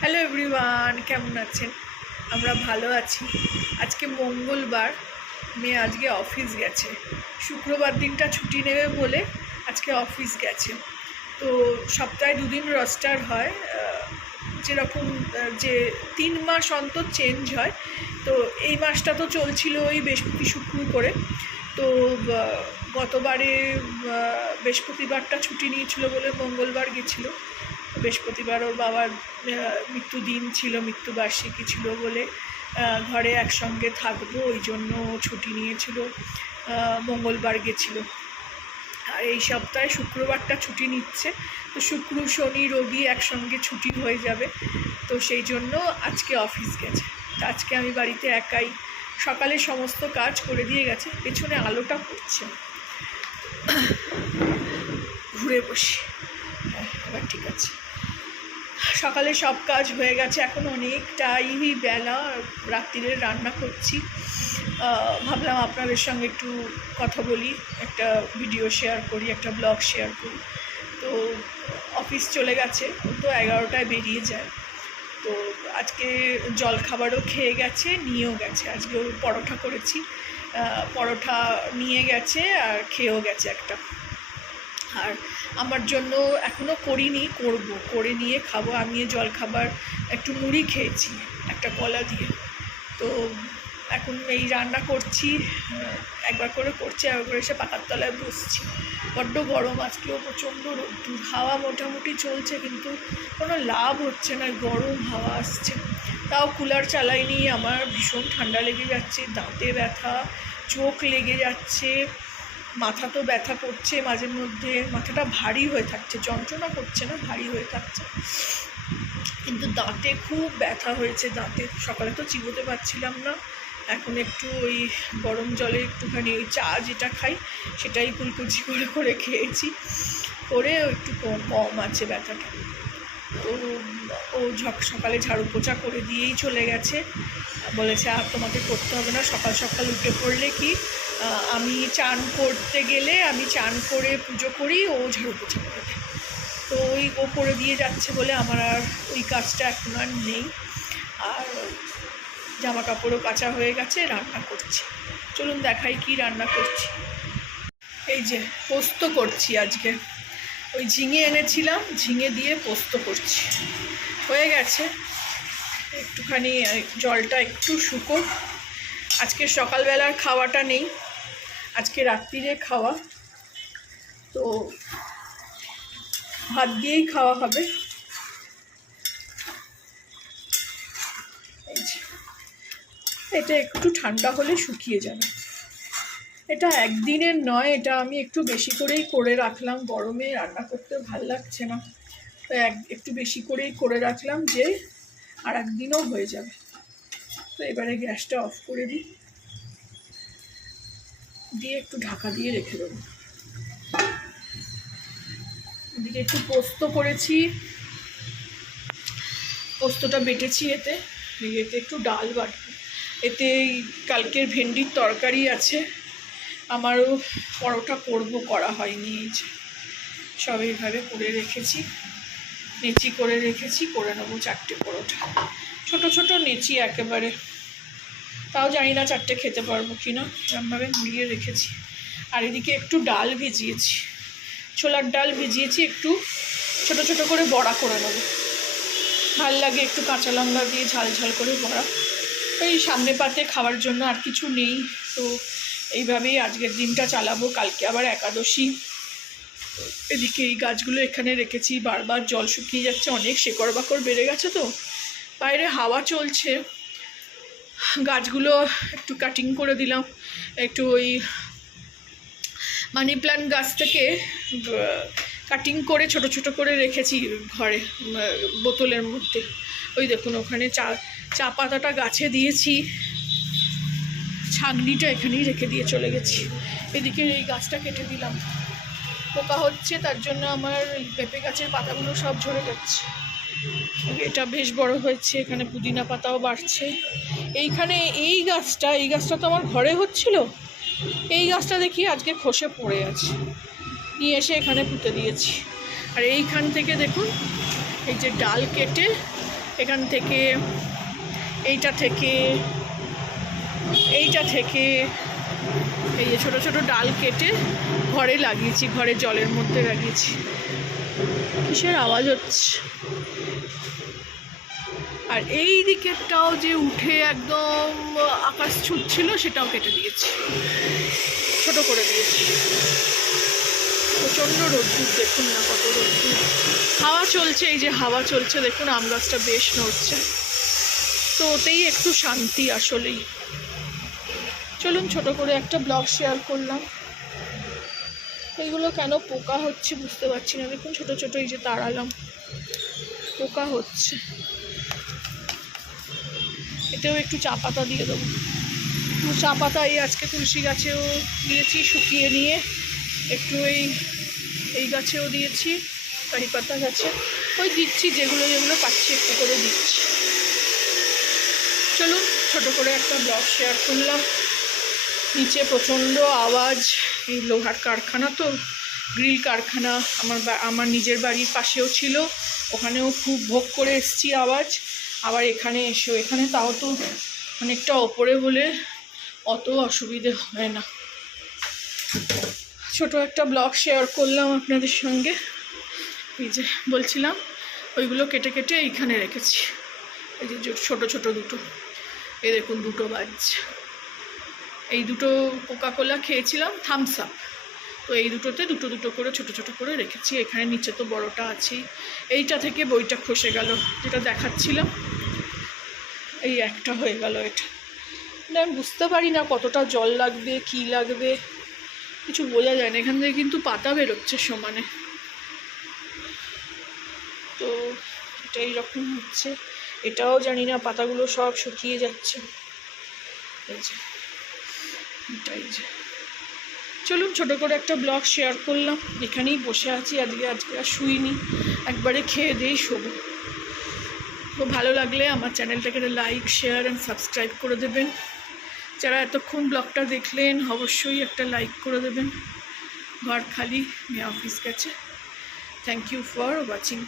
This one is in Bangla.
হ্যালো এভরিওয়ান, কেমন আছেন? আমরা ভালো আছি। আজকে মঙ্গলবার, মেয়ে আজকে অফিস গেছে। শুক্রবার দিনটা ছুটি নেবে বলে আজকে অফিস গেছে। তো সপ্তাহে দুদিন রোস্টার হয়, যেরকম যে 3 মাস অন্তর চেঞ্জ হয়। তো এই মাসটা তো চলছিল ওই বৃহস্পতি শুক্র করে। তো গতবারে বৃহস্পতিবারটা ছুটি নিয়েছিল বলে মঙ্গলবার গেছিলো। বৃহস্পতিবার ওর বাবার মৃত্যুদিন ছিল, মৃত্যুবার্ষিকী ছিল বলে ঘরে একসঙ্গে থাকবো ওই জন্য ছুটি নিয়েছিল, মঙ্গলবার গেছিলো। আর এই সপ্তাহে শুক্রবারটা ছুটি নিচ্ছে, তো শুক্র শনি রবি একসঙ্গে ছুটি হয়ে যাবে। তো সেই জন্য আজকে অফিস গেছে। তো আজকে আমি বাড়িতে একাই, সকালে সমস্ত কাজ করে দিয়ে গেছে। পেছনে আলোটা পড়ছে, ঘুরে বসি। হ্যাঁ, এবার ঠিক আছে। সকালে সব কাজ হয়ে গেছে, এখন অনেকটাই বেলা, রাত্রিরে রান্না করছি। ভাবলাম আপনাদের সঙ্গে একটু কথা বলি, একটা ভিডিও শেয়ার করি, একটা ব্লগ শেয়ার করি। তো অফিস চলে গেছে, তো 11টায় বেরিয়ে যায়। তো আজকে জলখাবারও খেয়ে গেছে, নিয়েও গেছে। আজকে ওর পরোটা করেছি, পরোটা নিয়ে গেছে আর খেয়েও গেছে একটা। আর আমার জন্য এখনও করিনি, করে নিয়ে খাবো। আমি জলখাবার একটু মুড়ি খেয়েছি একটা কলা দিয়ে। তো এখন এই রান্না করছি, একবার করে করছি, একবার করে এসে পাকার তলায় বসছি। বড্ড গরম, আজকেও প্রচণ্ড রোদ্দুর, হাওয়া মোটামুটি চলছে কিন্তু কোনো লাভ হচ্ছে না, গরম হাওয়া আসছে। তাও কুলার চালাইনি, আমার ভীষণ ঠান্ডা লেগে যাচ্ছে, দাঁতে ব্যথা, চোখ লেগে যাচ্ছে, মাথা তো ব্যথা করছে মাঝে মধ্যে, মাথাটা ভারী হয়ে থাকছে, যন্ত্রণা করছে না, ভারী হয়ে থাকছে। কিন্তু দাঁতে খুব ব্যথা হয়েছে, দাঁতে সকালে তো চিবোতে পারছিলাম না। এখন একটু ওই গরম জলে একটুখানি ওই চা যেটা খাই সেটাই কুলকুচি করে করে খেয়েছি, করে একটু কম আছে ব্যথাটা। তো ও সকালে ঝাড়ু পোছা করে দিয়েই চলে গেছে, বলেছে আর তোমাকে করতে হবে না, সকাল সকাল উঠে পড়লে কি আমি চান করতে গেলে আমি চান করে পুজো করি, ও ঝাড়ু পোছা করে দেয়। তো ও করে দিয়ে যাচ্ছে বলে আমার আর ওই কাজটা এখন আর নেই। আর জামা কাপড়ও কাচা হয়ে গেছে, রান্না করছি। চলুন দেখাই কি রান্না করছি। এই যে পোস্ত করছি আজকে, ওই ঝিঙে এনেছিলাম, ঝিঙে দিয়ে পোস্ত করছি। হয়ে গেছে, একটুখানি জলটা একটু শুকো। আজকে সকালবেলার খাওয়াটা নেই, আজকে রাত্রিরে খাওয়া, তো ভাত দিয়েই খাওয়া হবে। এটা একটু ঠান্ডা হলে শুকিয়ে যাবে। এটা একদিনের নয়, এটা আমি একটু বেশি করেই করে রাখলাম, গরমে রান্না করতে ভাল লাগছে না, তো একটু বেশি করেই করে রাখলাম যে আর একদিনও হয়ে যাবে। তো এবারে গ্যাসটা অফ করে দিই, দিয়ে একটু ঢাকা দিয়ে রেখে দেবো। এদিকে একটু পোস্ত করেছি, পোস্তটা বেটেছি, এতে একটু ডাল বাটবো। এতে কালকের ভেন্ডির তরকারি আছে, আমারও পরোটা করা হয়নি, এই যে সব এইভাবে করে রেখেছি, নেচি করে রেখেছি, করে নেবো 4টে পরোটা, ছোট ছোট নেচি একেবারে। তাও জানি না 4টে খেতে পারবো কি না, এরকমভাবে মুড়িয়ে রেখেছি। আর এদিকে একটু ডাল ভিজিয়েছি, ছোলার ডাল ভিজিয়েছি, একটু ছোট ছোট করে বড়া করে নেবো, ভাল লাগে একটু কাঁচা লঙ্কা দিয়ে ঝাল ঝাল করে বড়া। এই সামনে পাতে খাওয়ার জন্য আর কিছু নেই, তো এইভাবেই আজকের দিনটা চালাবো। কালকে আবার একাদশী। এদিকে এই গাছগুলো এখানে রেখেছি, বারবার জল শুকিয়ে যাচ্ছে, অনেক শেকড় বাকড় বেড়ে গেছে, তো বাইরে হাওয়া চলছে, গাছগুলো একটু কাটিং করে দিলাম। একটু ওই মানি প্ল্যান্ট গাছ থেকে কাটিং করে ছোট ছোট করে রেখেছি ঘরে বোতলের মধ্যে। ওই দেখুন ওখানে চা পাতাটা গাছে দিয়েছি, ছাগনিটা এখানেই রেখে দিয়ে চলে গেছি। এদিকে এই গাছটা কেটে দিলাম, পোকা হচ্ছে, তার জন্য আমার পেঁপে গাছের পাতাগুলো সব ঝরে যাচ্ছে। এটা বেশ বড় হয়েছে, এখানে পুদিনা পাতাও বাড়ছে। এইখানে এই গাছটা তো আমার ঘরে হচ্ছিল, এই গাছটা দেখি আজকে খসে পড়ে আছে, নিয়ে এসে এখানে পুঁতে দিয়েছি। আর এইখান থেকে দেখুন এই যে ডাল কেটে এখান থেকে এইটা থেকে এই যে ছোটো ছোটো ডাল কেটে ঘরে লাগিয়েছি, ঘরে জলের মধ্যে লাগিয়েছি। কিসের আওয়াজ হচ্ছে? আর এই দিকেরটাও যে উঠে একদম আকাশ ছুটছিল সেটাও কেটে দিয়েছি, ছোট করে দিয়েছি। প্রচণ্ড রোদ্দুর, দেখুন না কত রোদ্দুর। হাওয়া চলছে, এই যে হাওয়া চলছে দেখুন, আম গাছটা বেশ নড়ছে, তো ওতেই একটু শান্তি আসলেই। চলুন ছোট করে একটা ব্লগ শেয়ার করলাম। এইগুলো কেন পোকা হচ্ছে বুঝতে পারছি না, দেখুন ছোট ছোট এই যে তাড়ালাম, পোকা হচ্ছে। এতেও একটু চা পাতা দিয়ে দেবো। চা পাতা এই আজকে তুলসী গাছেও দিয়েছি শুকিয়ে নিয়ে, একটু এই গাছেও দিয়েছি, কারি পাতা গাছে, ওই দিচ্ছি যেগুলো যেগুলো পাচ্ছি একটু করে দিচ্ছি। চলুন ছোট করে একটা ব্লগ শেয়ার করলাম। নিচে প্রচণ্ড আওয়াজ, এই লোহার কারখানা তো, গ্রিল কারখানা। আমার নিজের বাড়ির পাশেও ছিল, ওখানেও খুব ভোগ করে এসছি আওয়াজ। আবার এখানে এসেও, এখানে তাও তো অনেকটা ওপরে বলে অত অসুবিধে হয় না। ছোট একটা ব্লগ শেয়ার করলাম আপনাদের সঙ্গে। এই যে বলছিলাম, ওইগুলো কেটে কেটে এইখানে রেখেছি। এই যে ছোট ছোট দুটো, এই দেখুন দুটো বাজছে। এই দুটো কোকাকোলা খেয়েছিলাম, থামস আপ, তো এই দুটোতে দুটো দুটো করে ছোট ছোট করে রেখেছি। এখানে নিচে তো বড়টা আছেই। এইটা থেকে বইটা খসে গেল, যেটা দেখাচ্ছিলাম, এই একটা হয়ে গেল। এটা আমি বুঝতে পারি না কতটা জল লাগবে, কি লাগবে, কিছু বোঝা যায় না। এখান থেকে কিন্তু পাতা বেরোচ্ছে সমানে, তো এটা এইরকম হচ্ছে। এটাও জানি না, পাতাগুলো সব শুকিয়ে যাচ্ছে। এই যে এটাই যে, চলুন ছোটো করে একটা ব্লগ শেয়ার করলাম। এখানেই বসে আছি, আজকে আর শুইনি, একবারে খেয়ে দিয়েই শোবো। তো ভালো লাগলে আমার চ্যানেলটাকে লাইক, শেয়ার অ্যান্ড সাবস্ক্রাইব করে দেবেন। যারা এতক্ষণ ব্লগটা দেখলেন অবশ্যই একটা লাইক করে দেবেন। ঘর খালি, মেয়ে অফিস গেছে। Thank you for watching.